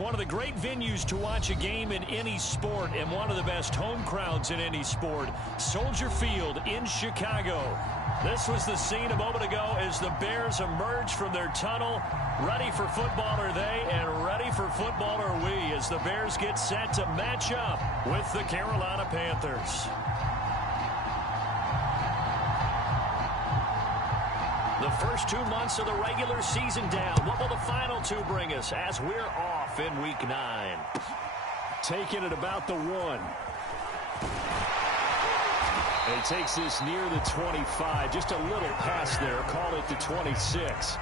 one of the great venues to watch a game in any sport and one of the best home crowds in any sport. Soldier Field in Chicago. This was the scene a moment ago as the Bears emerged from their tunnel. Ready for football are they, and ready for football are we as the Bears get set to match up with the Carolina Panthers. The first 2 months of the regular season down. What will the final two bring us as we're off in Week 9? Taking it about the 1. And he takes this near the 25. Just a little pass there. Call it the 26.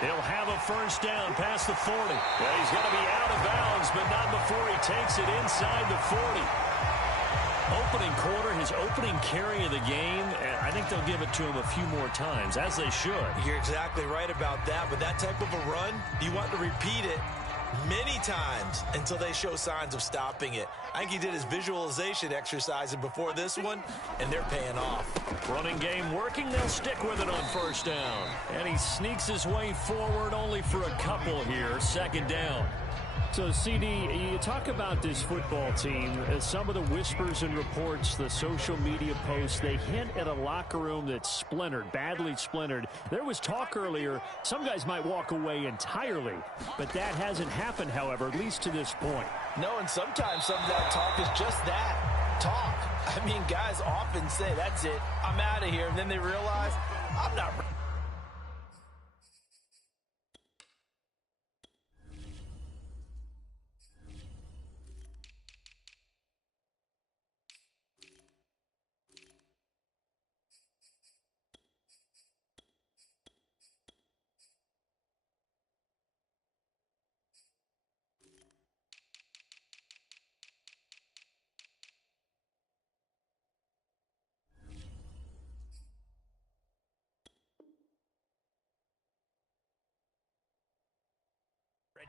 He'll have a first down past the 40. Well, he's going to be out of bounds, but not before he takes it inside the 40. Opening quarter, his opening carry of the game, and I think they'll give it to him a few more times, as they should. You're exactly right about that, but that type of a run, you want to repeat it many times until they show signs of stopping it. I think he did his visualization exercise before this one, and they're paying off. Running game working, they'll stick with it on first down. And he sneaks his way forward only for a couple here, second down. So, CD, you talk about this football team, some of the whispers and reports, the social media posts, they hint at a locker room that's splintered, badly splintered. There was talk earlier, some guys might walk away entirely, but that hasn't happened, however, at least to this point. No, and sometimes some of that talk is just that, talk. I mean, guys often say, that's it, I'm out of here, and then they realize, I'm not ready.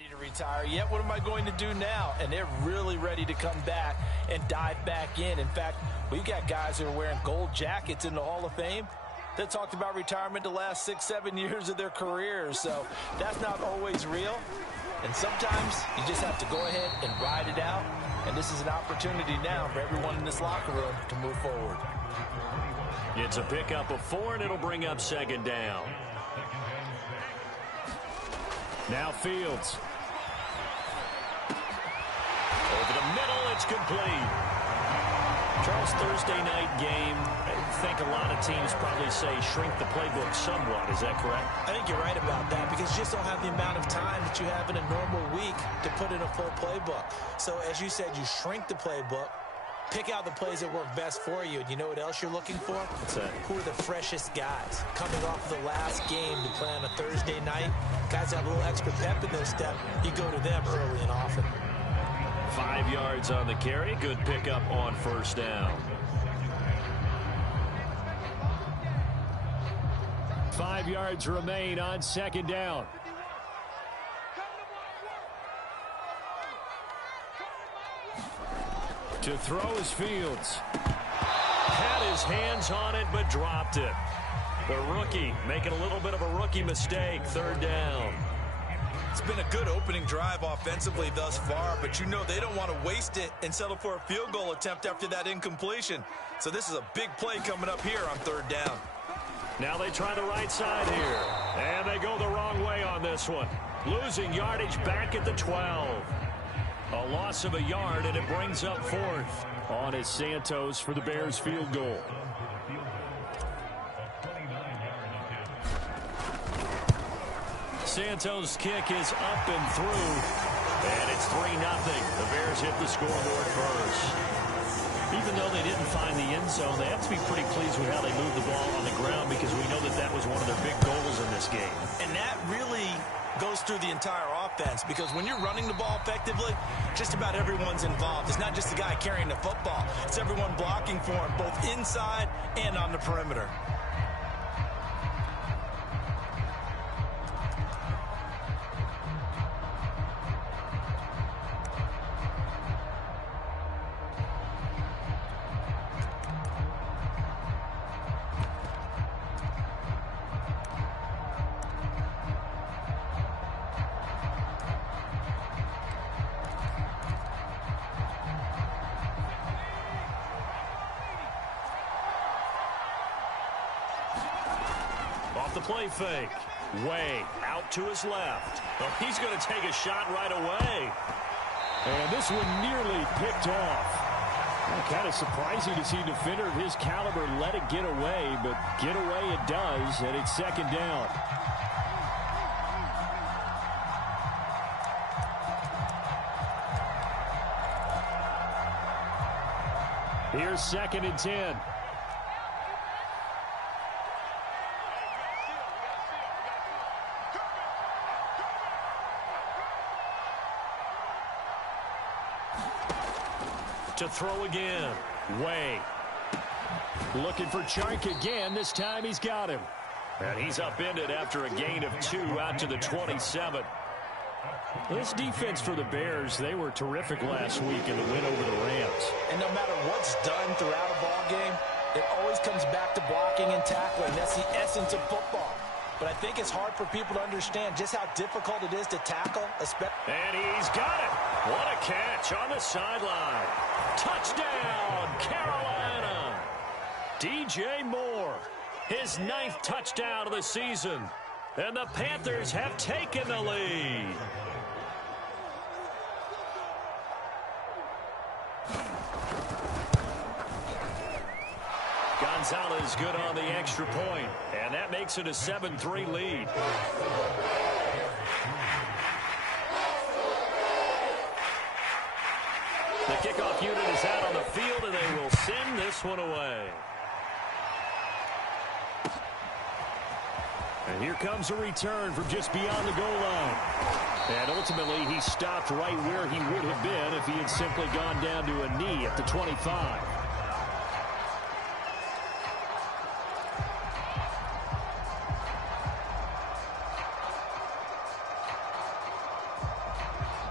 To retire yet. What am I going to do now? And they're really ready to come back and dive back in. In fact, we've got guys who are wearing gold jackets in the Hall of Fame that talked about retirement the last 6-7 years of their careers. So that's not always real. And sometimes you just have to go ahead and ride it out. And this is an opportunity now for everyone in this locker room to move forward. It's a pickup of 4, and it'll bring up second down. Now Fields. Over the middle, it's complete. Charles, Thursday night game, I think a lot of teams probably say shrink the playbook somewhat. Is that correct? I think you're right about that because you just don't have the amount of time that you have in a normal week to put in a full playbook. So as you said, you shrink the playbook, pick out the plays that work best for you. And you know what else you're looking for? What's that? Who are the freshest guys? Coming off the last game to play on a Thursday night, guys have a little extra pep in their step. You go to them early and often. 5 yards on the carry. Good pickup on first down. 5 yards remain on second down. To throw is Fields. Had his hands on it, but dropped it. The rookie making a little bit of a rookie mistake. Third down. It's been a good opening drive offensively thus far, but you know they don't want to waste it and settle for a field goal attempt after that incompletion. So this is a big play coming up here on third down. Now they try the right side here, and they go the wrong way on this one. Losing yardage back at the 12. A loss of a yard, and it brings up fourth. On is Santos for the Bears field goal. Santos' kick is up and through, and it's 3-0. The Bears hit the scoreboard first. Even though they didn't find the end zone, they have to be pretty pleased with how they moved the ball on the ground because we know that that was one of their big goals in this game. And that really goes through the entire offense because when you're running the ball effectively, just about everyone's involved. It's not just the guy carrying the football. It's everyone blocking for him, both inside and on the perimeter. Off the play fake. Way out to his left. Oh, he's going to take a shot right away. And this one nearly picked off. Kind of surprising to see a defender of his caliber let it get away, but get away it does, and it's second down. Here's 2nd and 10. To throw again. Way. Looking for Chark again. This time he's got him. And he's upended after a gain of 2 out to the 27. This defense for the Bears, they were terrific last week in the win over the Rams. And no matter what's done throughout a ball game, it always comes back to blocking and tackling. That's the essence of football. But I think it's hard for people to understand just how difficult it is to tackle. And he's got it. What a catch on the sideline. Touchdown, Carolina. DJ Moore, his 9th touchdown of the season. And the Panthers have taken the lead. Gonzalez good on the extra point, and that makes it a 7-3 lead. The kickoff unit is out on the field, and they will send this one away. And here comes a return from just beyond the goal line. And ultimately, he stopped right where he would have been if he had simply gone down to a knee at the 25.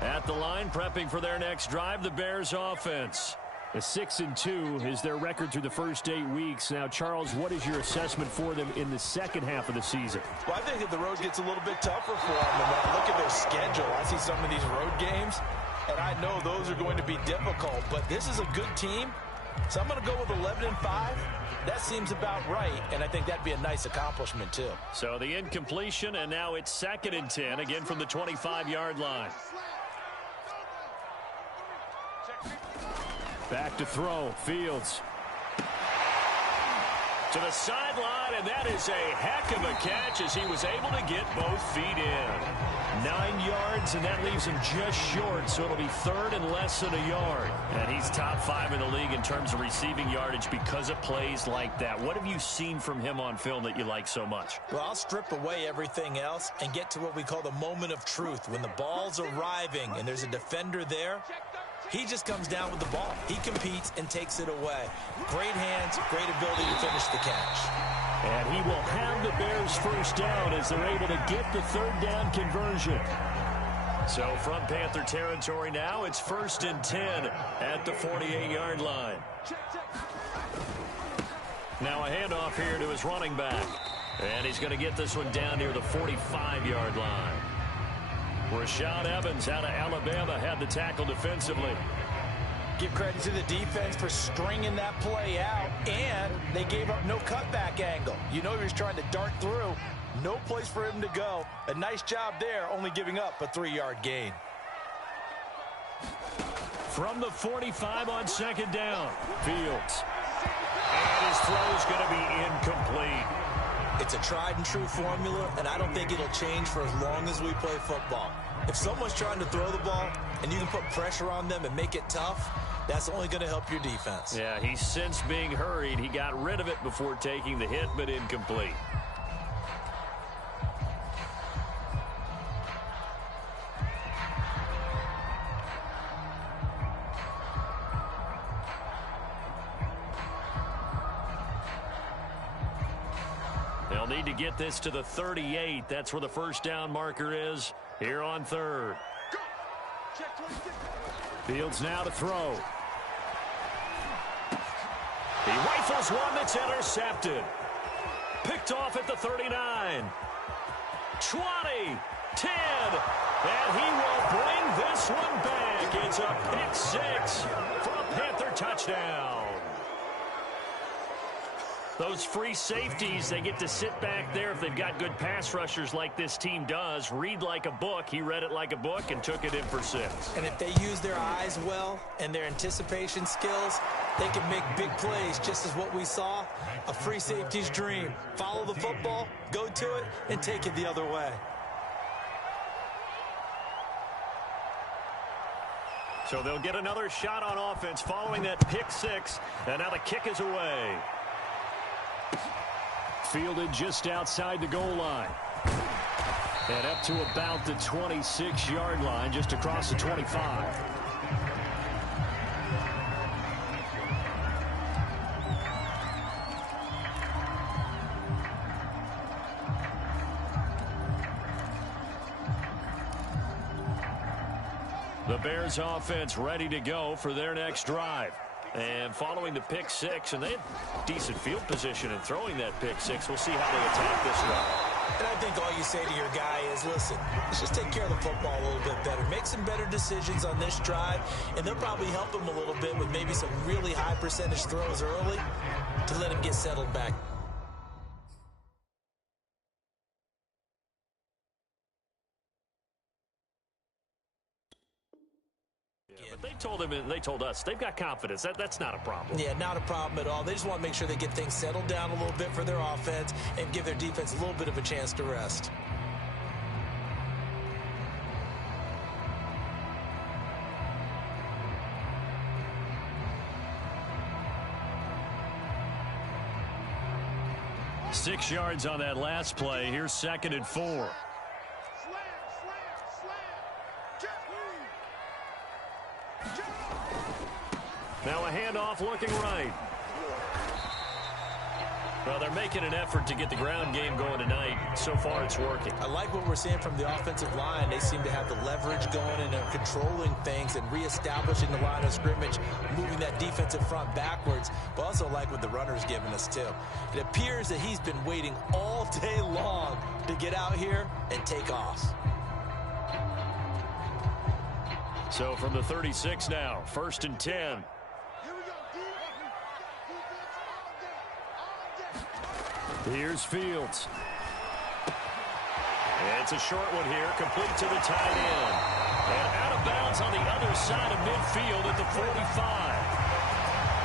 At the line, prepping for their next drive, the Bears offense. A 6-2 is their record through the first 8 weeks. Now, Charles, what is your assessment for them in the second half of the season? Well, I think that the road gets a little bit tougher for them. And when I look at their schedule, I see some of these road games, and I know those are going to be difficult. But this is a good team, so I'm going to go with 11-5. That seems about right, and I think that'd be a nice accomplishment, too. So the incompletion, and now it's 2nd and 10, again from the 25-yard line. Back to throw. Fields. To the sideline, and that is a heck of a catch as he was able to get both feet in. 9 yards, and that leaves him just short, so it'll be 3rd and less than a yard. And he's top 5 in the league in terms of receiving yardage because of plays like that. What have you seen from him on film that you like so much? Well, I'll strip away everything else and get to what we call the moment of truth. When the ball's arriving and there's a defender there, he just comes down with the ball. He competes and takes it away. Great hands, great ability to finish the catch. And he will have the Bears first down as they're able to get the 3rd down conversion. So from Panther territory now, it's 1st and 10 at the 48-yard line. Now a handoff here to his running back. And he's going to get this one down near the 45-yard line. Rashad Evans out of Alabama had the tackle defensively. Give credit to the defense for stringing that play out, and they gave up no cutback angle. You know he was trying to dart through. No place for him to go. A nice job there, only giving up a 3-yard gain. From the 45 on 2nd down, Fields. And his throw is going to be incomplete. It's a tried-and-true formula, and I don't think it'll change for as long as we play football. If someone's trying to throw the ball and you can put pressure on them and make it tough, That's only going to help your defense. Yeah, he's since being hurried. He got rid of it before taking the hit, but incomplete. They'll need to get this to the 38. That's where the first down marker is here on third. Fields now to throw. He rifles one that's intercepted. Picked off at the 39. 20, 10, and he will bring this one back. It's a pick six for a Panther touchdown. Those free safeties, they get to sit back there if they've got good pass rushers like this team does. Read like a book. He read it like a book and took it in for 6. And if they use their eyes well and their anticipation skills, they can make big plays, just as what we saw, a free safety's dream. Follow the football, go to it, and take it the other way. So they'll get another shot on offense following that pick six, and now the kick is away. Fielded just outside the goal line. And up to about the 26-yard line, just across the 25. The Bears offense ready to go for their next drive. And following the pick six, and they had decent field position in throwing that pick six. We'll see how they attack this drive. And I think all you say to your guy is, listen, let's just take care of the football a little bit better. Make some better decisions on this drive, and they'll probably help him a little bit with maybe some really high percentage throws early to let him get settled back. But they told us they've got confidence. That's not a problem. Yeah, not a problem at all. They just want to make sure they get things settled down a little bit for their offense and give their defense a little bit of a chance to rest. Six yards on that last play. Here's 2nd and 4. Now a handoff looking right. Well, they're making an effort to get the ground game going tonight. So far, it's working. I like what we're seeing from the offensive line. They seem to have the leverage going and they're controlling things and reestablishing the line of scrimmage, moving that defensive front backwards. But also like what the runner's giving us, too. It appears that he's been waiting all day long to get out here and take off. So from the 36 now, 1st and 10. Here's Fields. It's a short one here, complete to the tight end. And out of bounds on the other side of midfield at the 45.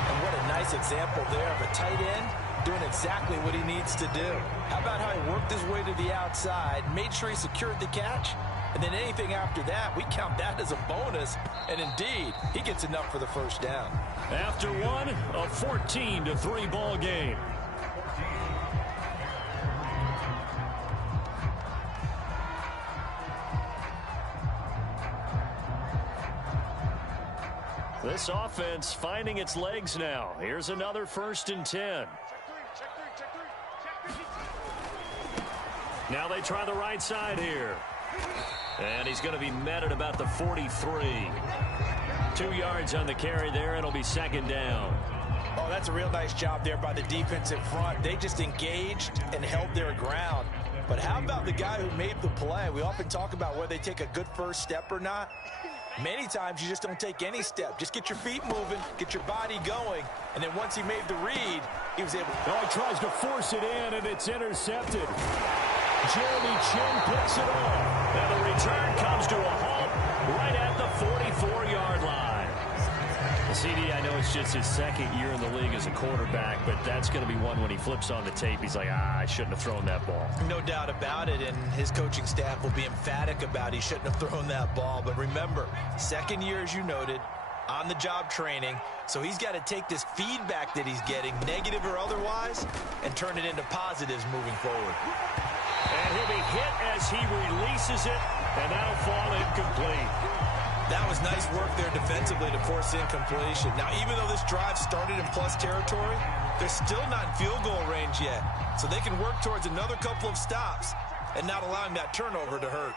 And what a nice example there of a tight end doing exactly what he needs to do. How about how he worked his way to the outside, made sure he secured the catch, and then anything after that, we count that as a bonus. And indeed, he gets enough for the first down. After one, a 14-3 ball game. This offense finding its legs now. Here's another 1st and 10. Now they try the right side here. And he's going to be met at about the 43. 2 yards on the carry there. It'll be 2nd down. Oh, that's a real nice job there by the defensive front. They just engaged and held their ground. But how about the guy who made the play? We often talk about whether they take a good first step or not. Many times you just don't take any step. Just get your feet moving, get your body going, and then once he made the read, he was able to... Oh, he tries to force it in, and it's intercepted. Jeremy Chin picks it off. And the return comes to a halt right at the 44-yard line. CD, I know it's just his 2nd year in the league as a quarterback, but that's going to be one when he flips on the tape. He's like, I shouldn't have thrown that ball. No doubt about it, and his coaching staff will be emphatic about he shouldn't have thrown that ball. But remember, 2nd year, as you noted, on-the-job training, so he's got to take this feedback that he's getting, negative or otherwise, and turn it into positives moving forward. And he'll be hit as he releases it, and that'll fall incomplete. That was nice work there defensively to force incompletion. Now, even though this drive started in plus territory, they're still not in field goal range yet, so they can work towards another couple of stops and not allowing that turnover to hurt.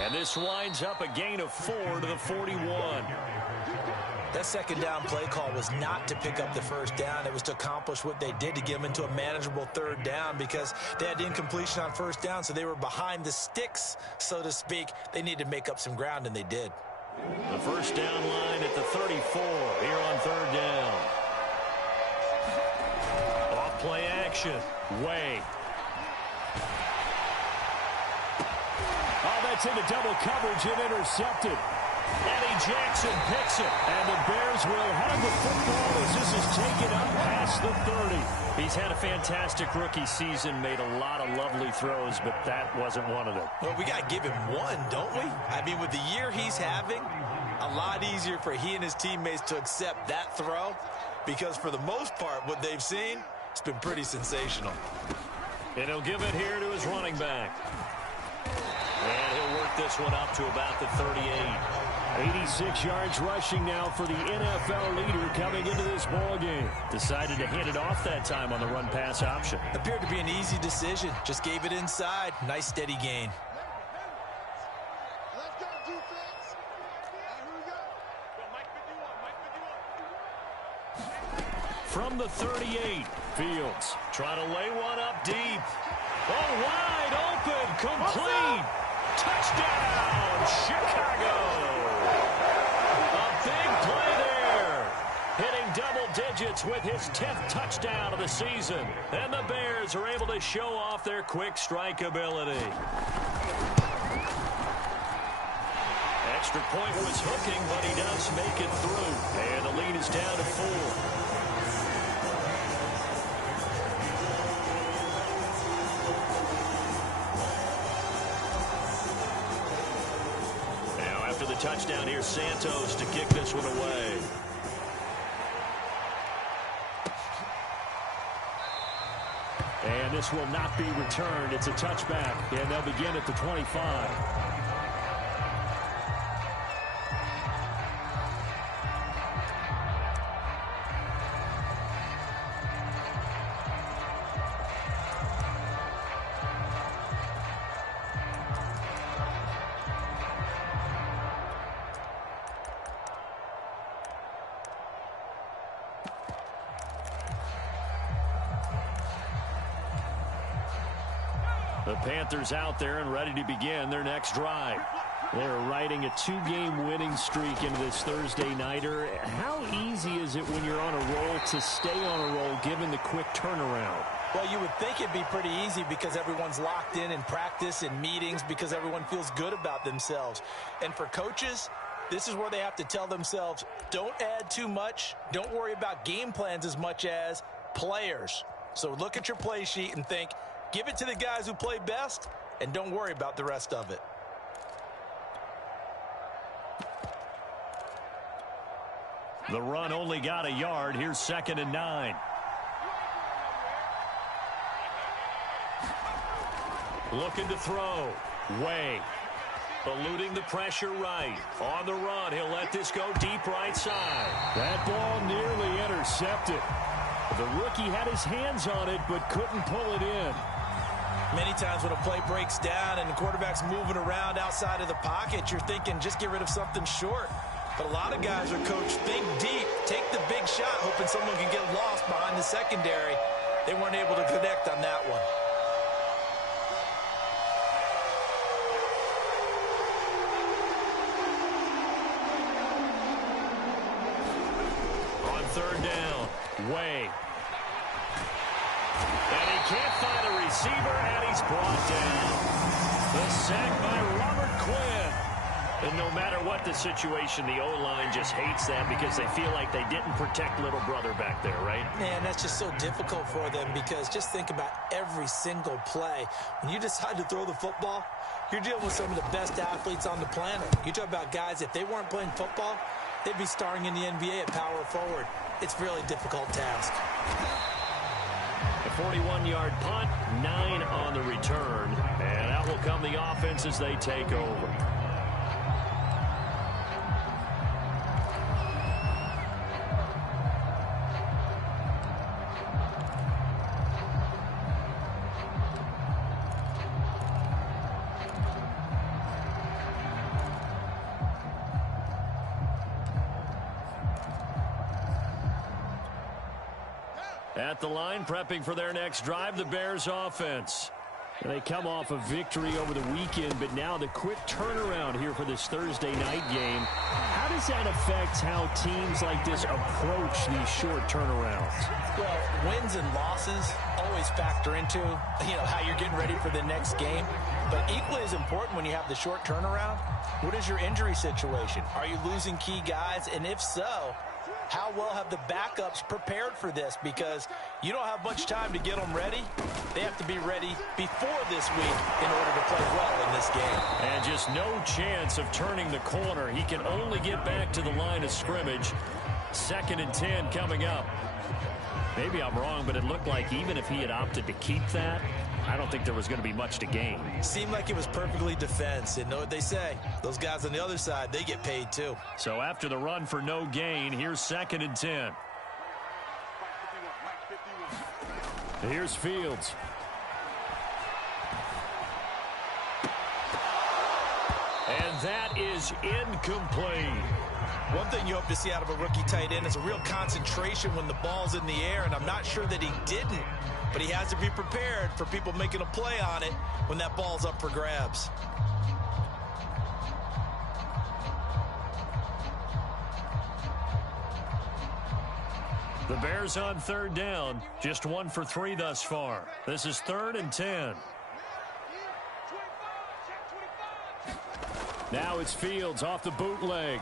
And this winds up a gain of 4 to the 41. That second down play call was not to pick up the first down. It was to accomplish what they did to get them into a manageable third down because they had incompletion on first down, so they were behind the sticks, so to speak. They needed to make up some ground, and they did. The first down line at the 34 here on third down. Off play action. Way. Oh, that's into double coverage and intercepted. Eddie Jackson picks it, and the Bears will have the football as this is taken up past the 30. He's had a fantastic rookie season, made a lot of lovely throws, but that wasn't one of them. Well, we got to give him one, don't we? I mean, with the year he's having, a lot easier for he and his teammates to accept that throw because for the most part, what they've seen, it's been pretty sensational. And he'll give it here to his running back. And he'll work this one up to about the 38. 86 yards rushing now for the NFL leader coming into this ball game. Decided to hand it off that time on the run-pass option. Appeared to be an easy decision. Just gave it inside. Nice, steady gain. Let's go, defense. Here we go. From the 38, Fields trying to lay one up deep. Oh, wide open, complete. Touchdown, Chicago. A big play there. Hitting double digits with his 10th touchdown of the season. And the Bears are able to show off their quick strike ability. Extra point was hooking, but he does make it through. And the lead is down to 4. The touchdown here, Santos to kick this one away. And this will not be returned. It's a touchback, and they'll begin at the 25. The Panthers out there and ready to begin their next drive. They're riding a 2-game winning streak into this Thursday nighter. How easy is it when you're on a roll to stay on a roll given the quick turnaround? Well, you would think it'd be pretty easy because everyone's locked in practice and meetings because everyone feels good about themselves. And for coaches, this is where they have to tell themselves, don't add too much. Don't worry about game plans as much as players. So look at your play sheet and think, give it to the guys who play best, and don't worry about the rest of it. The run only got a yard. Here's 2nd and 9. Looking to throw. Way. Eluding the pressure right. On the run, he'll let this go deep right side. That ball nearly intercepted. The rookie had his hands on it, but couldn't pull it in. Many times when a play breaks down and the quarterback's moving around outside of the pocket, you're thinking just get rid of something short. But a lot of guys are coached, think deep, take the big shot, hoping someone can get lost behind the secondary. They weren't able to connect on that one. On 3rd down, Way. And he can't find a receiver, and he's brought down. The sack by Robert Quinn. And no matter what the situation, the O-line just hates that because they feel like they didn't protect little brother back there, right? Man, that's just so difficult for them because just think about every single play. When you decide to throw the football, you're dealing with some of the best athletes on the planet. You talk about guys, if they weren't playing football, they'd be starring in the NBA at power forward. It's a really difficult task. A 41-yard punt, 9 on the return. And out will come the offense as they take over. At the line, prepping for their next drive, the Bears offense. They come off a victory over the weekend, but now the quick turnaround here for this Thursday night game. How does that affect how teams like this approach these short turnarounds? Well, wins and losses always factor into, how you're getting ready for the next game. But equally as important when you have the short turnaround, what is your injury situation? Are you losing key guys? And if so, how well have the backups prepared for this? Because you don't have much time to get them ready. They have to be ready before this week in order to play well in this game. And just no chance of turning the corner. He can only get back to the line of scrimmage. 2nd and 10 coming up. Maybe I'm wrong, but it looked like even if he had opted to keep that, I don't think there was going to be much to gain. Seemed like it was perfectly defense. And know what they say? Those guys on the other side, they get paid too. So after the run for no gain, here's 2nd and 10. Here's Fields. And that is incomplete. One thing you hope to see out of a rookie tight end is a real concentration when the ball's in the air, and I'm not sure that he didn't. But he has to be prepared for people making a play on it when that ball's up for grabs. The Bears on 3rd down, just 1 for 3 thus far. This is 3rd and 10. Now it's Fields off the bootleg.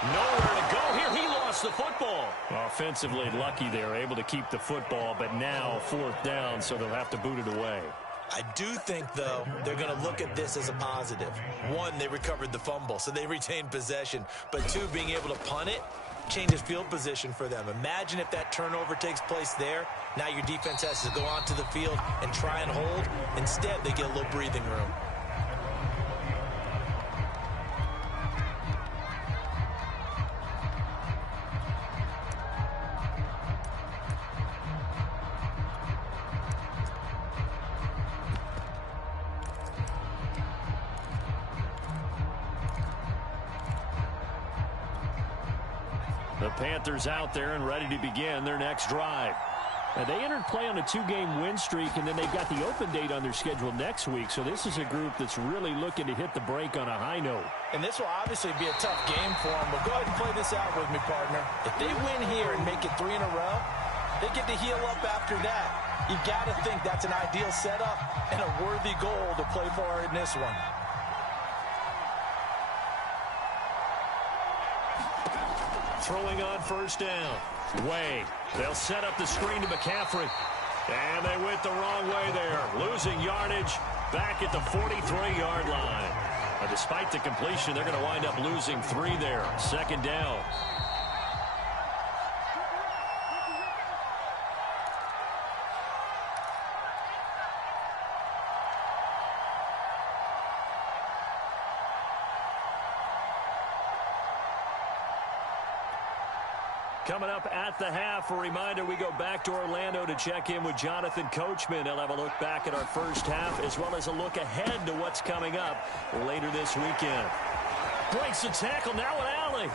Nowhere to go here. He lost the football. Offensively lucky they're able to keep the football, but now 4th down, so they'll have to boot it away. I do think, though, they're going to look at this as a positive. 1, they recovered the fumble, so they retained possession. But 2, being able to punt it changes field position for them. Imagine if that turnover takes place there. Now your defense has to go onto the field and try and hold. Instead, they get a little breathing room. The Panthers out there and ready to begin their next drive. Now, they entered play on a 2-game win streak, and then they've got the open date on their schedule next week. So this is a group that's really looking to hit the break on a high note. And this will obviously be a tough game for them, but go ahead and play this out with me, partner. If they win here and make it 3 in a row, they get to heal up after that. You've got to think that's an ideal setup and a worthy goal to play for in this one. Throwing on 1st down. Way. They'll set up the screen to McCaffrey. And they went the wrong way there. Losing yardage back at the 43-yard line. Despite the completion, they're going to wind up losing 3 there. 2nd down. Coming up at the half, a reminder, we go back to Orlando to check in with Jonathan Coachman. He'll have a look back at our first half as well as a look ahead to what's coming up later this weekend. Breaks the tackle, now an alley.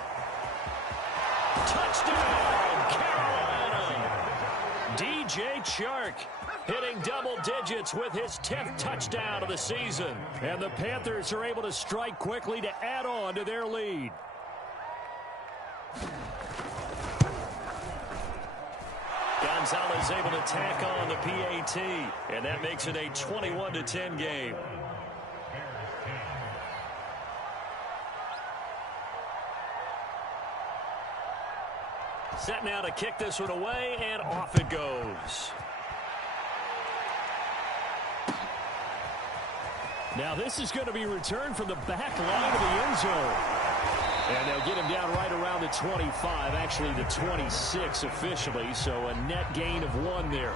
Touchdown, Carolina! DJ Chark hitting double digits with his 10th touchdown of the season. And the Panthers are able to strike quickly to add on to their lead. Gonzalez able to tack on the PAT, and that makes it a 21-10 game. Set now to kick this one away, and off it goes. Now this is going to be returned from the back line of the end zone. And they'll get him down right around the 25, actually the 26 officially, so a net gain of 1 there.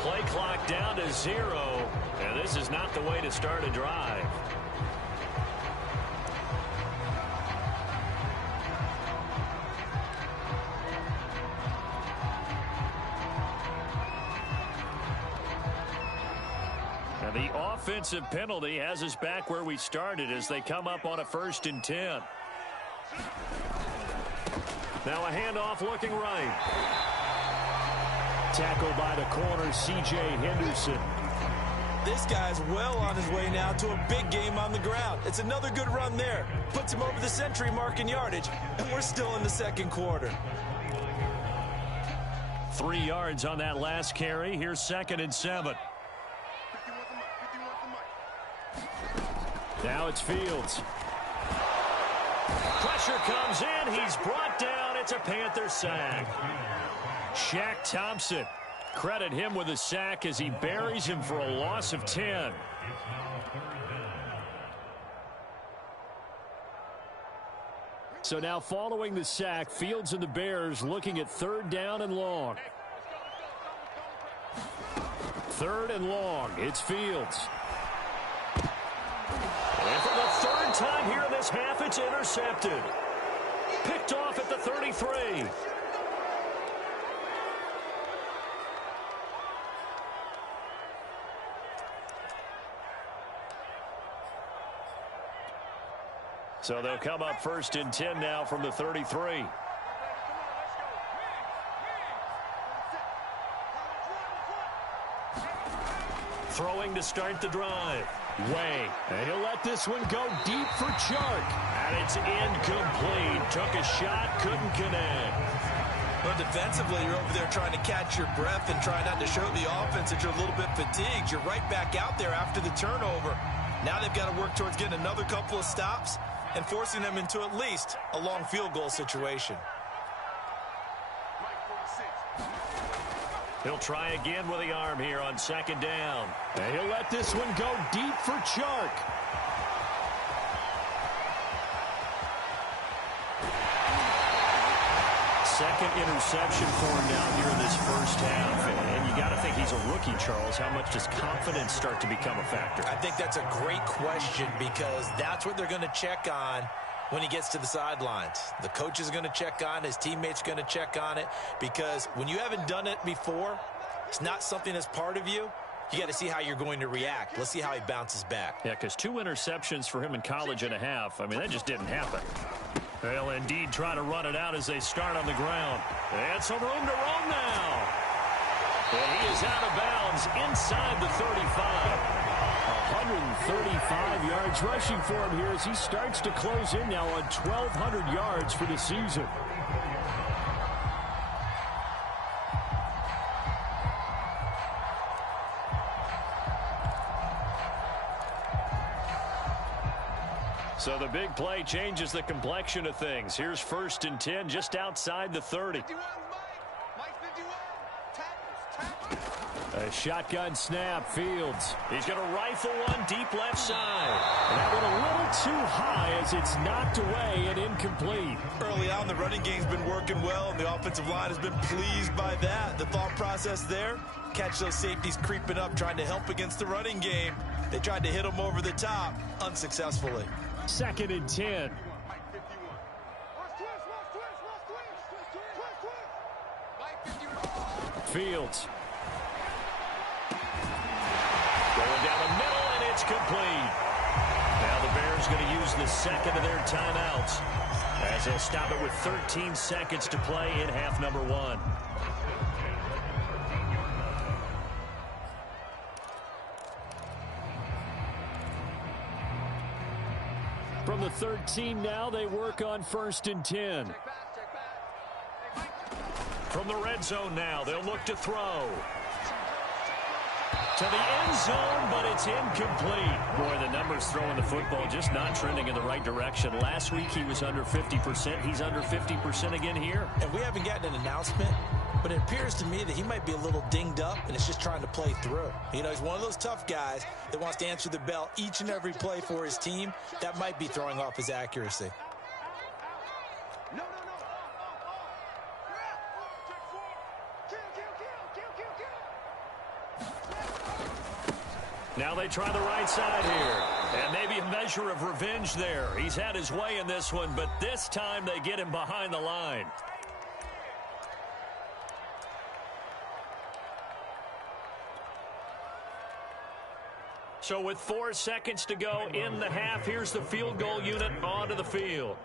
Play clock down to 0, and this is not the way to start a drive. And the offensive penalty has us back where we started as they come up on a 1st and 10. Now a handoff looking right. Tackled by the corner, C.J. Henderson. This guy's well on his way now to a big game on the ground. It's another good run there. Puts him over the century mark in yardage, and we're still in the 2nd quarter. 3 yards on that last carry. Here's 2nd and 7. Now it's Fields. Pressure comes in. He's brought down. It's a Panther sack. Shaq Thompson, credit him with a sack as he buries him for a loss of 10. So now following the sack, Fields and the Bears looking at 3rd down and long. 3rd and long, it's Fields. And for the 3rd time here in this half, it's intercepted. Picked off at the 33. So they'll come up 1st and 10 now from the 33. Throwing to start the drive. Way. And he'll let this one go deep for Chark. And it's incomplete. Took a shot, couldn't connect. Well, defensively, you're over there trying to catch your breath and try not to show the offense that you're a little bit fatigued. You're right back out there after the turnover. Now they've got to work towards getting another couple of stops and forcing them into at least a long field goal situation. He'll try again with the arm here on 2nd down. And he'll let this one go deep for Chark. Second interception for him down here in this 1st half. And you got to think he's a rookie, Charles. How much does confidence start to become a factor? I think that's a great question because that's what they're going to check on when he gets to the sidelines. The coach is going to check on it. His teammates are going to check on it because when you haven't done it before, it's not something that's part of you. You got to see how you're going to react. Let's see how he bounces back. Yeah, because 2 interceptions for him in college and a half. I mean, that just didn't happen. They'll indeed try to run it out as they start on the ground. And some room to roam now. And he is out of bounds inside the 35. 135 yards rushing for him here as he starts to close in now on 1,200 yards for the season. So the big play changes the complexion of things. Here's 1st and 10 just outside the 30. A shotgun snap, Fields. He's going to rifle one deep left side. And that went a little too high as it's knocked away and incomplete. Early on, the running game's been working well, and the offensive line has been pleased by that. The thought process there, catch those safeties creeping up, trying to help against the running game. They tried to hit them over the top, unsuccessfully. 2nd and 10. Fields. Going Down the middle, and it's complete. Now the Bears going to use the second of their timeouts as they'll stop it with 13 seconds to play in half number one. From the 13 now, they work on 1st and 10. From the red zone now, they'll look to throw. To the end zone, but it's incomplete. Boy, the numbers throwing the football just not trending in the right direction. Last week he was under 50%. He's under 50% again here. And we haven't gotten an announcement, but it appears to me that he might be a little dinged up and is just trying to play through. You know, he's one of those tough guys that wants to answer the bell each and every play for his team. That might be throwing off his accuracy. Now they try the right side here. And maybe a measure of revenge there. He's had his way in this one, but this time they get him behind the line. So with 4 seconds to go in the half, here's the field goal unit onto the field.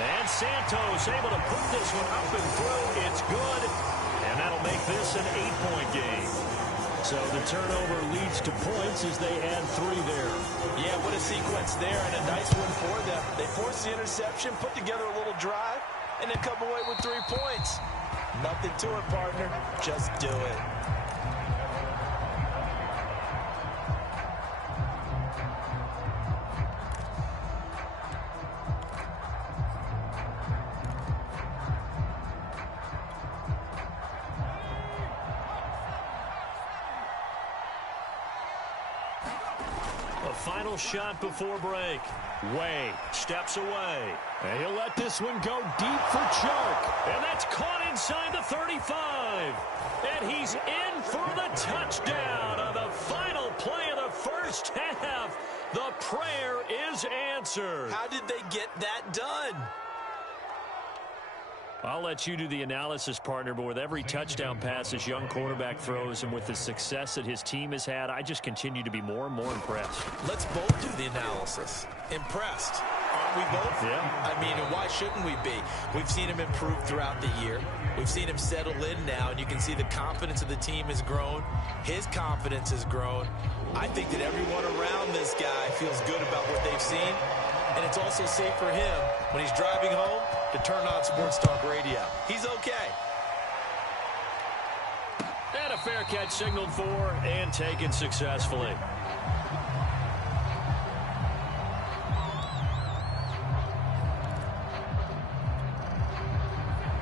And Santos able to put this one up and through. It's good. And that'll make this an 8-point game. So the turnover leads to points as they add 3 there. Yeah, what a sequence there, and a nice one for them. They force the interception, put together a little drive, and then come away with 3 points. Nothing to it, partner. Just do it. Final shot before break. Way steps away. And he'll let this one go deep for Chark. And that's caught inside the 35. And he's in for the touchdown on the final play of the first half. The prayer is answered. How did they get that done? I'll let you do the analysis, partner, but with every touchdown pass this young quarterback throws and with the success that his team has had, I just continue to be more and more impressed. Let's both do the analysis. Impressed. Aren't we both? Yeah. I mean, and why shouldn't we be? We've seen him improve throughout the year. We've seen him settle in now, and you can see the confidence of the team has grown. His confidence has grown. I think that everyone around this guy feels good about what they've seen. And it's also safe for him when he's driving home to turn on Sports Talk Radio. He's okay. And a fair catch signaled for and taken successfully.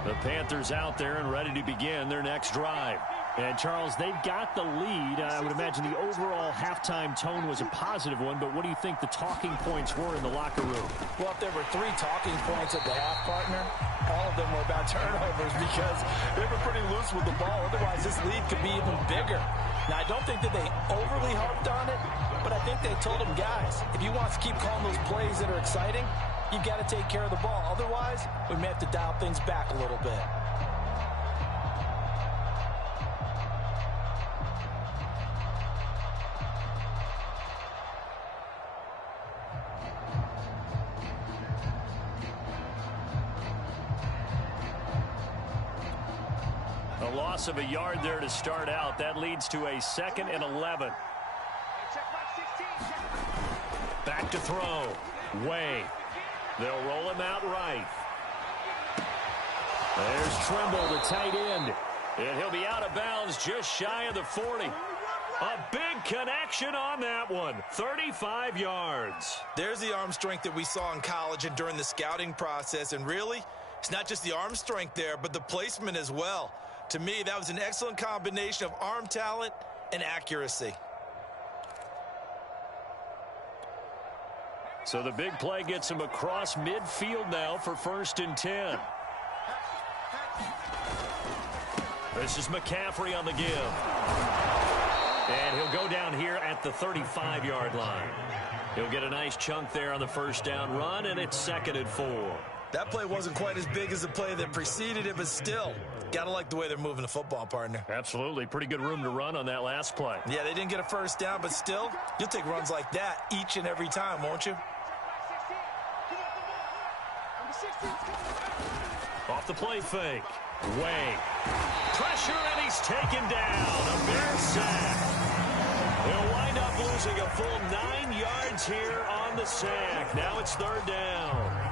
The Panthers out there and ready to begin their next drive. And, Charles, they've got the lead. I would imagine the overall halftime tone was a positive one, but what do you think the talking points were in the locker room? Well, if there were 3 talking points at the half, partner, all of them were about turnovers because they were pretty loose with the ball. Otherwise, this lead could be even bigger. Now, I don't think that they overly harped on it, but I think they told them, guys, if you want to keep calling those plays that are exciting, you've got to take care of the ball. Otherwise, we may have to dial things back a little bit. A loss of a yard there to start out. That leads to a 2nd and 11. Back to throw. Way. They'll roll him out right. There's Trimble, the tight end. And he'll be out of bounds just shy of the 40. A big connection on that one. 35 yards. There's the arm strength that we saw in college and during the scouting process. And really, it's not just the arm strength there, but the placement as well. To me, that was an excellent combination of arm talent and accuracy. So the big play gets him across midfield now for 1st and 10. This is McCaffrey on the give. And he'll go down here at the 35-yard line. He'll get a nice chunk there on the first down run, and it's 2nd and 4. That play wasn't quite as big as the play that preceded it, but still, got to like the way they're moving the football, partner. Absolutely. Pretty good room to run on that last play. Yeah, they didn't get a first down, but still, you'll take runs like that each and every time, won't you? Off the play fake. Way. Pressure, and he's taken down. A Bear sack. They'll wind up losing a full 9 yards here on the sack. Now it's third down.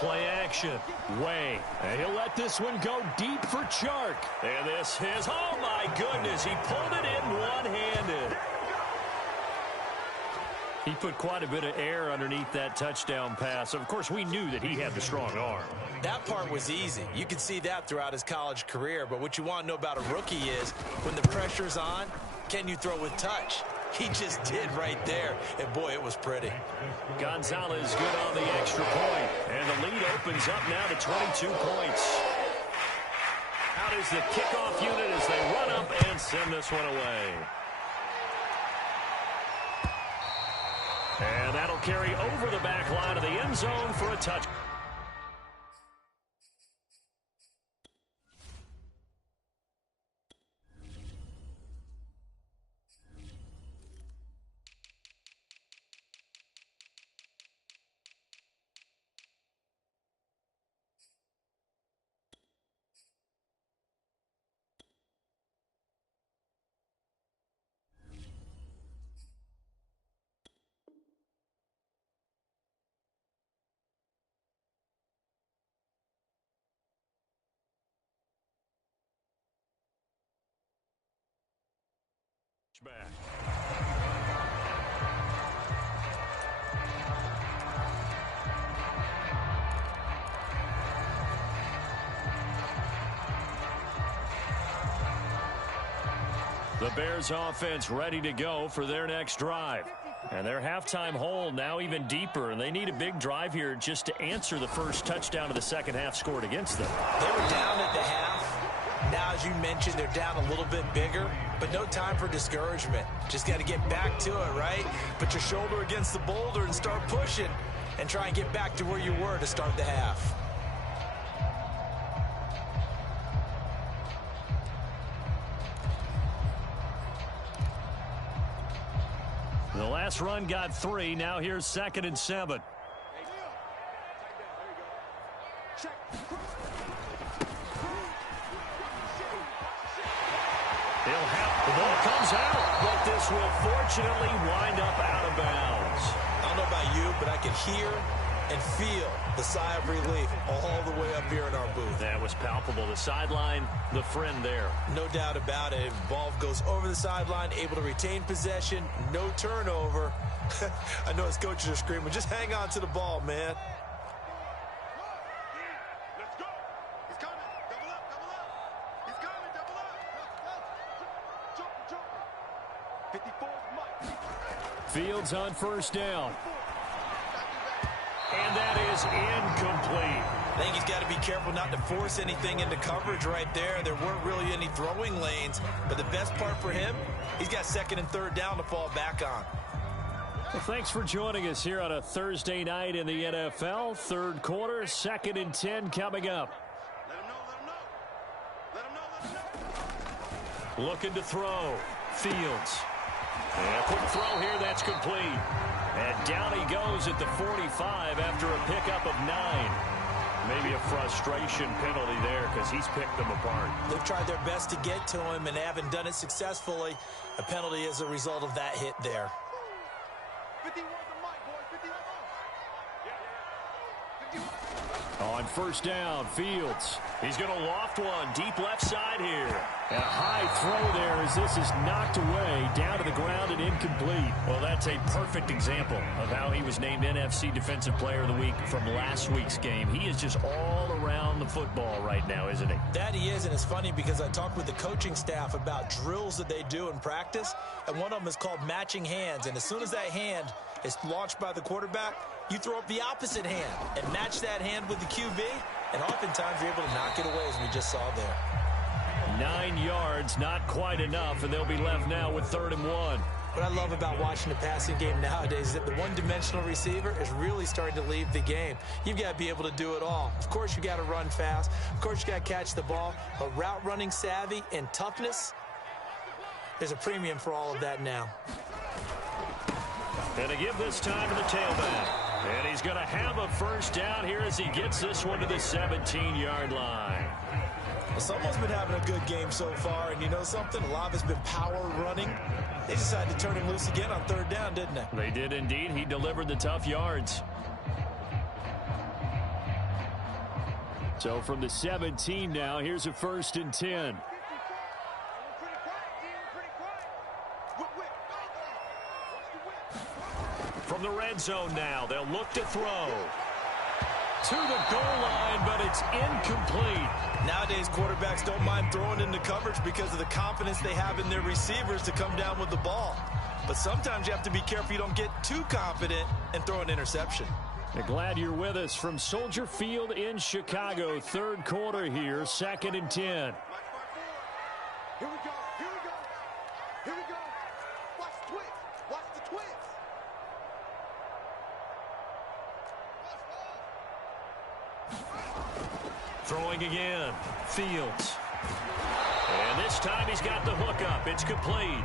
Play action. Way. And he'll let this one go deep for Chark. And this is, oh my goodness, he pulled it in one-handed. He put quite a bit of air underneath that touchdown pass. Of course, we knew that he had the strong arm. That part was easy. You could see that throughout his college career. But what you want to know about a rookie is when the pressure's on, can you throw with touch? He just did right there. And, boy, it was pretty. Gonzalez good on the extra point. And the lead opens up now to 22 points. Out is the kickoff unit as they run up and send this one away. And that'll carry over the back line of the end zone for a touch. Back. The Bears offense ready to go for their next drive. And their halftime hole now even deeper, and they need a big drive here just to answer the first touchdown of the second half scored against them. They were down at the half. Now, as you mentioned, they're down a little bit bigger, but no time for discouragement. Just got to get back to it, right? Put your shoulder against the boulder and start pushing and try and get back to where you were to start the half. The last run got 3. Now here's 2nd and 7. The ball comes out, but this will fortunately wind up out of bounds. I don't know about you, but I can hear and feel the sigh of relief all the way up here in our booth. That was palpable. The sideline, the friend there. No doubt about it. Ball goes over the sideline, able to retain possession, no turnover. I know his coaches are screaming, just hang on to the ball, man. Fields on first down. And that is incomplete. I think he's got to be careful not to force anything into coverage right there. There weren't really any throwing lanes. But the best part for him, he's got 2nd and 3rd down to fall back on. Well, thanks for joining us here on a Thursday night in the NFL. 3rd quarter, 2nd and 10 coming up. Looking to throw. Fields. And a quick throw here, that's complete. And down he goes at the 45 after a pickup of 9. Maybe a frustration penalty there because he's picked them apart. They've tried their best to get to him and haven't done it successfully. A penalty as a result of that hit there. 51 the mic, boys. 51. On first down, Fields. He's going to loft one deep left side here. And a high throw there as this is knocked away down to the ground and incomplete. Well, that's a perfect example of how he was named NFC Defensive Player of the Week from last week's game. He is just all around the football right now, isn't he? That he is, and it's funny because I talked with the coaching staff about drills that they do in practice, and one of them is called matching hands. And as soon as that hand is launched by the quarterback, you throw up the opposite hand and match that hand with the QB, and oftentimes you're able to knock it away, as we just saw there. 9 yards, not quite enough, and they'll be left now with 3rd and 1. What I love about watching the passing game nowadays is that the one-dimensional receiver is really starting to leave the game. You've got to be able to do it all. Of course, you got to run fast. Of course, you got to catch the ball. But route running savvy and toughness, there's a premium for all of that now. And to give this time to the tailback. And he's going to have a first down here as he gets this one to the 17-yard line. Well, someone's been having a good game so far, and you know something? A lot of it's been power running. They decided to turn him loose again on 3rd down, didn't they? They did indeed. He delivered the tough yards. So from the 17 now, here's a 1st and 10. From the red zone now, they'll look to throw. To the goal line, but it's incomplete. Nowadays, quarterbacks don't mind throwing into coverage because of the confidence they have in their receivers to come down with the ball. But sometimes you have to be careful you don't get too confident and throw an interception. Glad you're with us from Soldier Field in Chicago. 3rd quarter here, 2nd and 10. Here we go. Here we go. Here we go. Watch the twist. Watch the twist. Throwing again. Fields. And this time he's got the hook up. It's complete.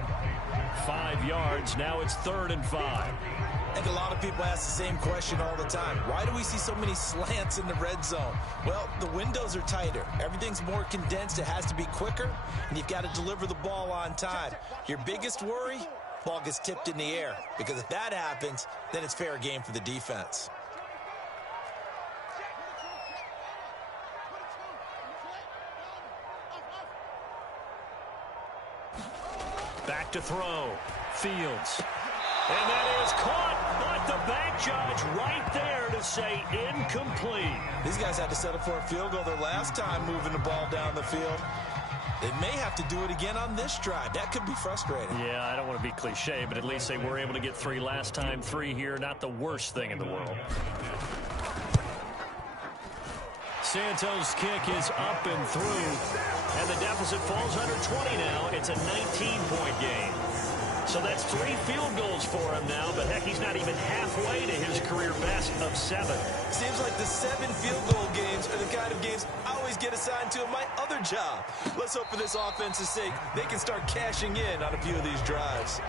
5 yards. Now it's 3rd and 5. I think a lot of people ask the same question all the time. Why do we see so many slants in the red zone? Well, the windows are tighter. Everything's more condensed. It has to be quicker, and you've got to deliver the ball on time. Your biggest worry, ball gets tipped in the air, because if that happens, then it's fair game for the defense. Back to throw. Fields. And that is caught, but the back judge right there to say incomplete. These guys had to settle for a field goal their last time moving the ball down the field. They may have to do it again on this drive. That could be frustrating. Yeah, I don't want to be cliche, but at least they were able to get 3 last time. 3 here, not the worst thing in the world. Santos' kick is up and through, and the deficit falls under 20 now. It's a 19-point game. So that's 3 field goals for him now, but heck, he's not even halfway to his career best of 7. Seems like the 7 field goal games are the kind of games I always get assigned to in my other job. Let's hope for this offense's sake they can start cashing in on a few of these drives.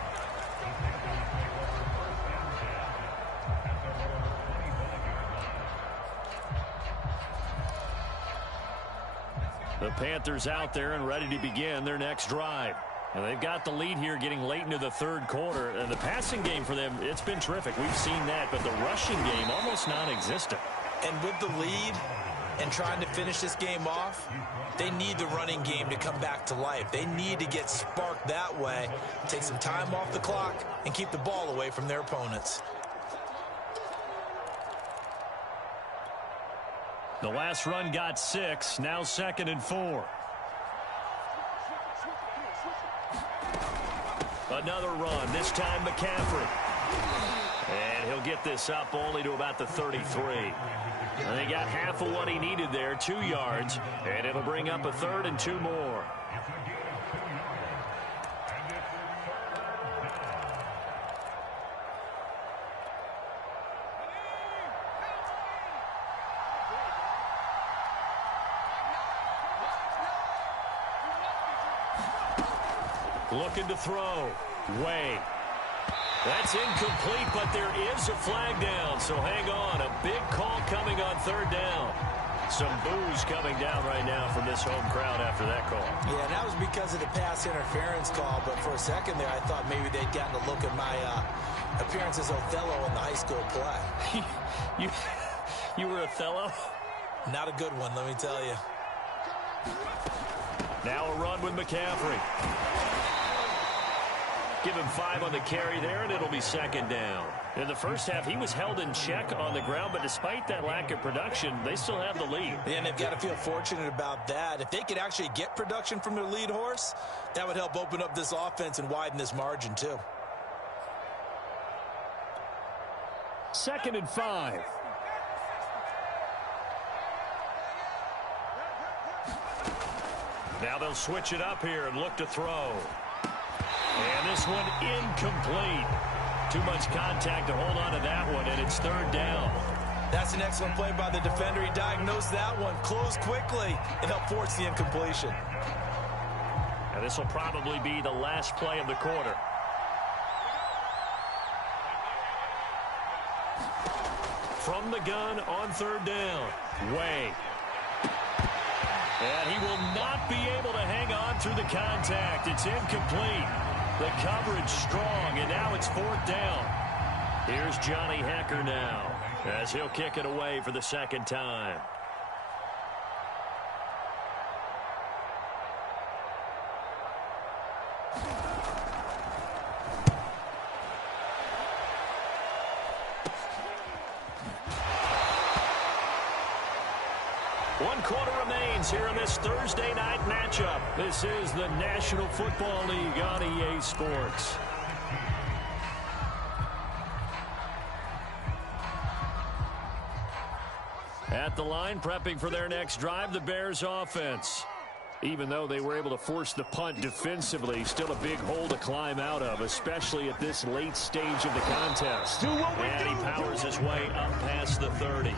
The Panthers out there and ready to begin their next drive. And they've got the lead here getting late into the 3rd quarter. And the passing game for them, it's been terrific. We've seen that, but the rushing game almost non-existent. And with the lead and trying to finish this game off, they need the running game to come back to life. They need to get sparked that way, take some time off the clock, and keep the ball away from their opponents. The last run got 6, now 2nd and 4. Another run, this time McCaffrey. And he'll get this up only to about the 33. And they got half of what he needed there, 2 yards. And it'll bring up a 3rd and 2 more. Looking to throw. Way. That's incomplete, but there is a flag down. So hang on. A big call coming on 3rd down. Some boos coming down right now from this home crowd after that call. Yeah, and that was because of the pass interference call. But for a second there, I thought maybe they'd gotten a look at my appearance as Othello in the high school play. You were Othello? Not a good one, let me tell you. Now a run with McCaffrey. Give him 5 on the carry there, and it'll be 2nd down. In the first half, he was held in check on the ground, but despite that lack of production, they still have the lead. Yeah, and they've got to feel fortunate about that. If they could actually get production from their lead horse, that would help open up this offense and widen this margin, too. 2nd and 5. Now they'll switch it up here and look to throw. And this one incomplete. Too much contact to hold on to that one, and it's 3rd down. That's an excellent play by the defender. He diagnosed that one, closed quickly, and helped force the incompletion. And this will probably be the last play of the quarter. From the gun on 3rd down. Way. And he will not be able to hang on through the contact. It's incomplete. The coverage strong, and now it's 4th down. Here's Johnny Hecker now as he'll kick it away for the 2nd time. One quarter remains here in this Thursday night matchup. This is the National Football League on EA Sports. At the line, prepping for their next drive, the Bears offense. Even though they were able to force the punt defensively, still a big hole to climb out of, especially at this late stage of the contest. And he powers his way up past the 30.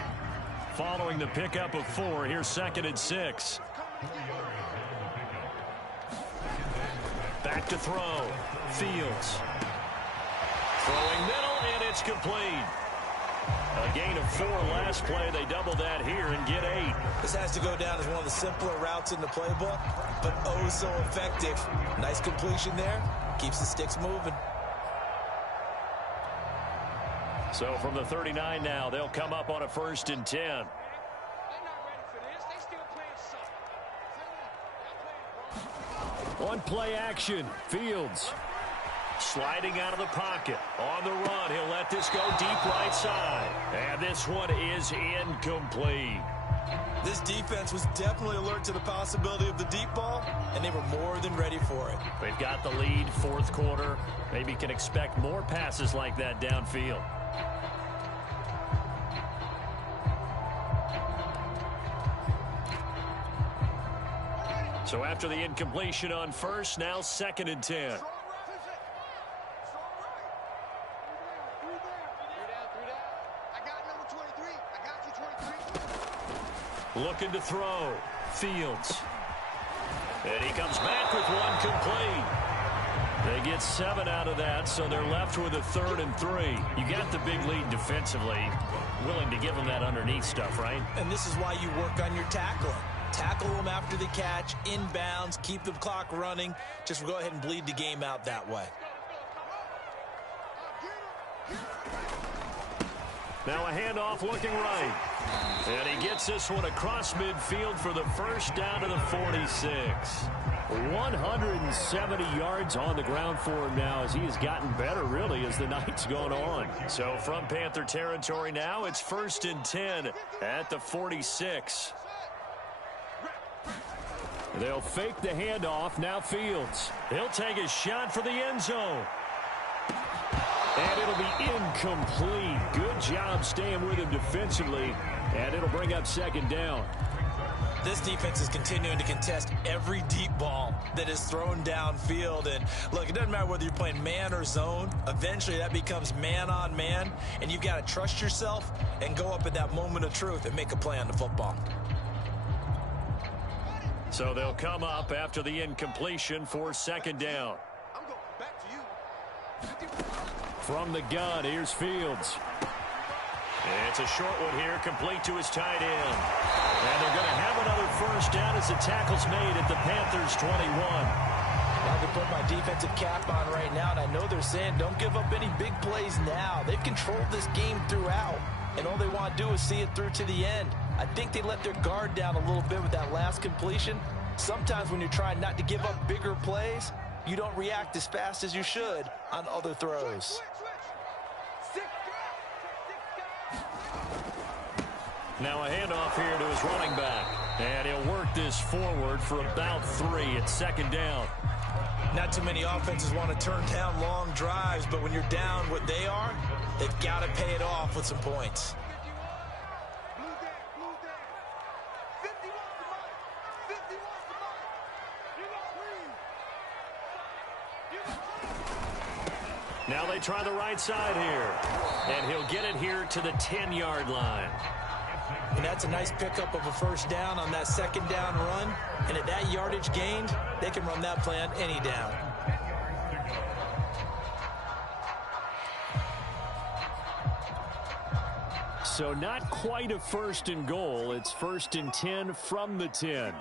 Following the pickup of 4, here's 2nd and 6. Back to throw. Fields. Throwing middle, and it's complete. A gain of 4 last play. They double that here and get 8. This has to go down as one of the simpler routes in the playbook, but oh so effective. Nice completion there. Keeps the sticks moving. So from the 39 now, they'll come up on a 1st and 10. One play action. Fields sliding out of the pocket. On the run, he'll let this go deep right side. And this one is incomplete. This defense was definitely alert to the possibility of the deep ball, and they were more than ready for it. They've got the lead, 4th quarter. Maybe can expect more passes like that downfield. So after the incompletion on 1st, now 2nd and 10. Looking to throw. Fields. And he comes back with one complete. They get 7 out of that, so they're left with a 3rd and 3. You got the big lead defensively. Willing to give them that underneath stuff, right? And this is why you work on your tackling. Tackle them after the catch, inbounds, keep the clock running. Just go ahead and bleed the game out that way. Now a handoff looking right. And he gets this one across midfield for the 1st down to the 46. 170 yards on the ground for him now as he has gotten better, really, as the night's gone on. So from Panther territory now, it's 1st and 10 at the 46. They'll fake the handoff. Now Fields. He'll take a shot for the end zone. And it'll be incomplete. Good job staying with him defensively. And it'll bring up 2nd down. This defense is continuing to contest every deep ball that is thrown downfield. And look, it doesn't matter whether you're playing man or zone. Eventually that becomes man on man. And you've got to trust yourself and go up at that moment of truth and make a play on the football. So they'll come up after the incompletion for 2nd down. I'm going back to you. From the gun, here's Fields. It's a short one here, complete to his tight end. And they're going to have another 1st down as the tackle's made at the Panthers' 21. I can put my defensive cap on right now, and I know they're saying don't give up any big plays now. They've controlled this game throughout, and all they want to do is see it through to the end. I think they let their guard down a little bit with that last completion. Sometimes when you're trying not to give up bigger plays, you don't react as fast as you should on other throws. Now a handoff here to his running back. And he'll work this forward for about 3 at 2nd down. Not too many offenses want to turn down long drives, but when you're down what they are, They've got to pay it off with some points. Now they try the right side here. And he'll get it here to the 10-yard line. And that's a nice pickup of a first down on that second down run. And at that yardage gained, they can run that play on any down. So not quite a first and goal. It's first and 10 from the 10.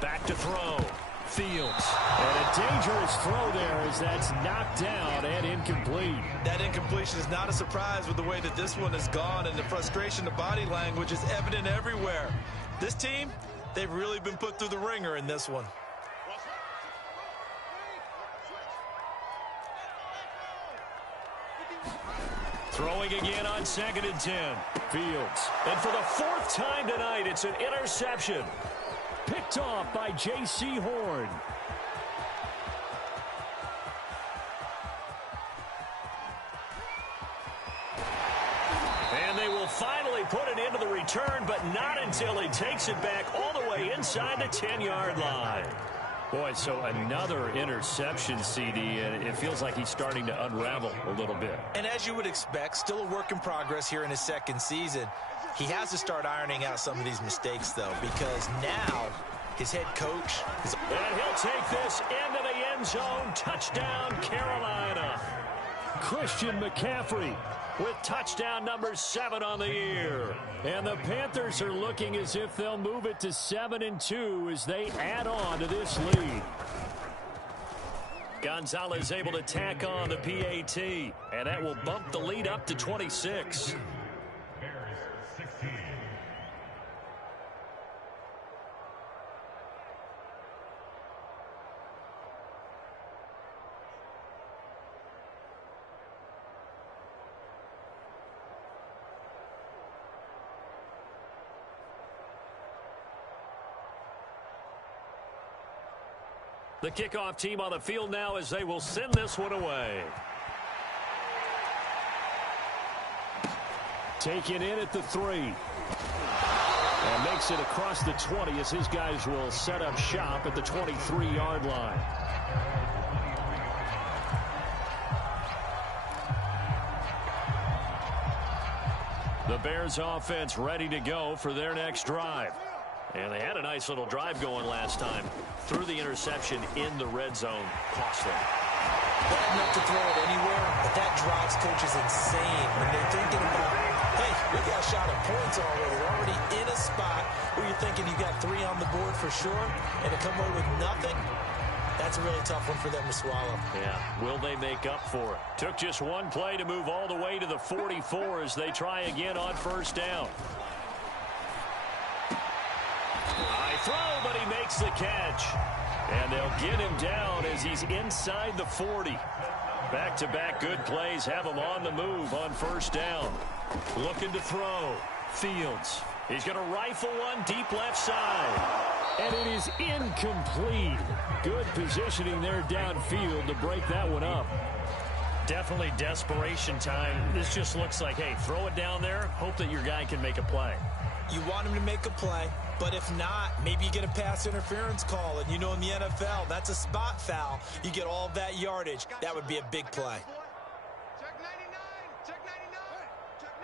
Back to throw. Fields. And a dangerous throw there as that's knocked down and incomplete. That incompletion is not a surprise with the way that this one has gone, and the frustration, the body language is evident everywhere. This team, they've really been put through the ringer in this one. Throwing again on 2nd and 10. Fields. And for the 4th time tonight, it's an interception. Picked off by J.C. Horn. And they will finally put it into the return, but not until he takes it back all the way inside the 10-yard line. Boy, so another interception, CD, and it feels like he's starting to unravel a little bit. And as you would expect, still a work in progress here in his second season. He has to start ironing out some of these mistakes, though, because now his head coach is... And he'll take this into the end zone. Touchdown, Carolina. Christian McCaffrey with touchdown number 7 on the year. And the Panthers are looking as if they'll move it to 7-2 as they add on to this lead. Gonzalez able to tack on the PAT, and that will bump the lead up to 26. The kickoff team on the field now as they will send this one away. Taken in at the 3. And makes it across the 20 as his guys will set up shop at the 23-yard line. The Bears offense ready to go for their next drive. And they had a nice little drive going last time. Threw the interception in the red zone. Cost them. Bad enough to throw it anywhere, but that drives coaches insane when they're thinking about, hey, we got a shot at points already. We're already in a spot where you're thinking you got 3 on the board for sure, and to come away with nothing, that's a really tough one for them to swallow. Yeah, will they make up for it? Took just one play to move all the way to the 44 as they try again on first down. High throw, but he makes the catch. And they'll get him down as he's inside the 40. Back-to-back good plays have him on the move on first down. Looking to throw. Fields. He's going to rifle one deep left side. And it is incomplete. Good positioning there downfield to break that one up. Definitely desperation time. This just looks like, hey, throw it down there. Hope that your guy can make a play. You want him to make a play, but if not, maybe you get a pass interference call. And you know in the NFL, that's a spot foul. You get all that yardage. That would be a big play. Check 99. Check 99. Check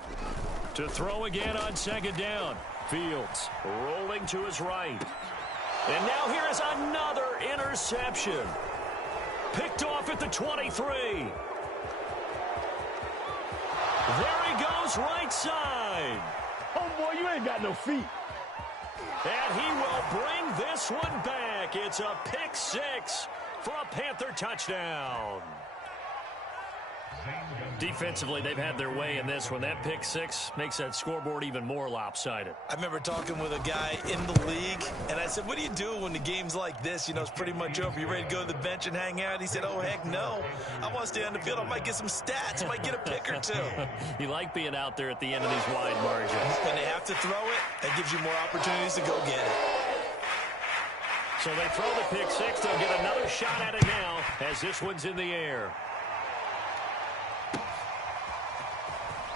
nickel. To throw again on second down. Fields rolling to his right. And now here is another interception. Picked off at the 23. There he goes, right side. Oh, boy, you ain't got no feet. And he will bring this one back. It's a pick 6 for a Panther touchdown. Defensively, they've had their way in this one. That pick six makes that scoreboard even more lopsided. I remember talking with a guy in the league, and I said, what do you do when the game's like this? You know, it's pretty much over. You ready to go to the bench and hang out? He said, oh, heck no. I want to stay on the field. I might get some stats. I might get a pick or two. You like being out there at the end of these wide margins. When they have to throw it, that gives you more opportunities to go get it. So they throw the pick six. They'll get another shot at it now as this one's in the air.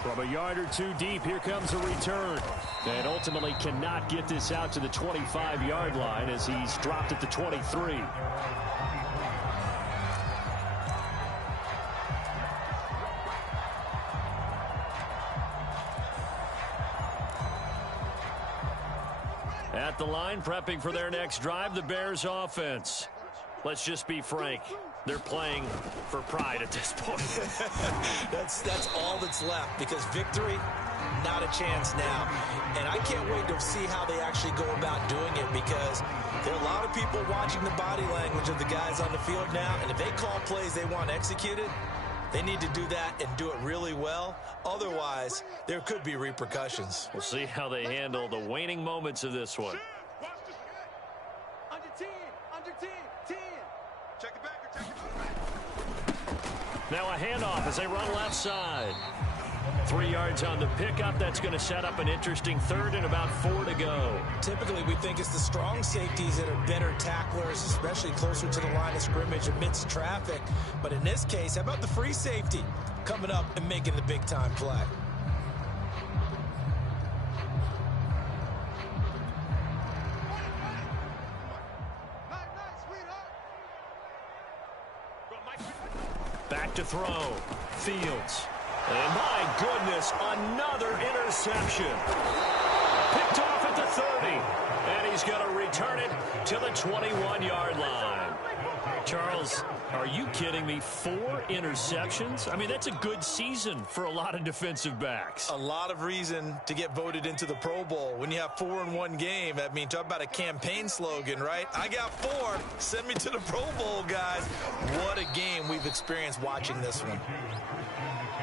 From a yard or two deep, here comes a return. And ultimately cannot get this out to the 25-yard line as he's dropped at the 23. At the line, prepping for their next drive, the Bears offense. Let's just be frank. They're playing for pride at this point. That's all that's left, because victory, not a chance now. And I can't wait to see how they actually go about doing it, because there are a lot of people watching the body language of the guys on the field now, and if they call plays they want executed, they need to do that and do it really well. Otherwise, there could be repercussions. We'll see how they handle the waning moments of this one. Under 10, under 10, 10. Check it back. Now a handoff as they run left side. 3 yards on the pickup. That's going to set up an interesting third and about 4 to go. Typically, we think it's the strong safeties that are better tacklers, especially closer to the line of scrimmage amidst traffic. But in this case, how about the free safety coming up and making the big-time play? Back to throw. Fields. And my goodness, another interception. Picked off at the 30. And he's going to return it to the 21-yard line. Charles, are you kidding me? 4 interceptions? I mean, that's a good season for a lot of defensive backs. A lot of reason to get voted into the Pro Bowl. When you have 4 in one game, I mean, talk about a campaign slogan, right? I got 4. Send me to the Pro Bowl, guys. What a game we've experienced watching this one.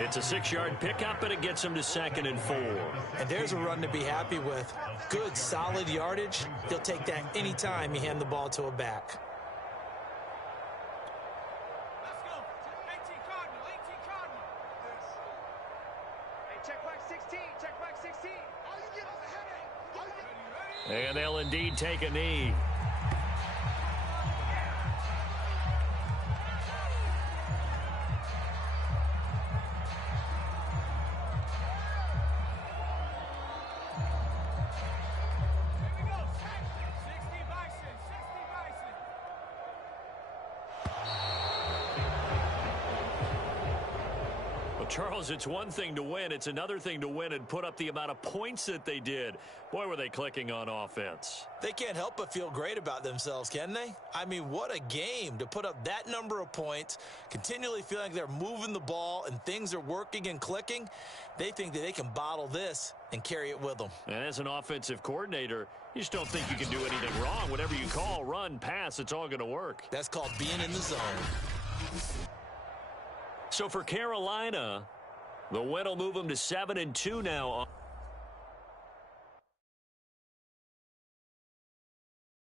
It's a 6-yard pickup, but it gets him to 2nd and 4. And there's a run to be happy with. Good, solid yardage. He'll take that anytime you hand the ball to a back. And they'll indeed take a knee. Charles, it's one thing to win. It's another thing to win and put up the amount of points that they did. Boy, were they clicking on offense. They can't help but feel great about themselves, can they? I mean, what a game to put up that number of points, continually feeling like they're moving the ball and things are working and clicking. They think that they can bottle this and carry it with them. And as an offensive coordinator, you just don't think you can do anything wrong. Whatever you call, run, pass, it's all going to work. That's called being in the zone. So for Carolina, the win will move them to 7-2 now.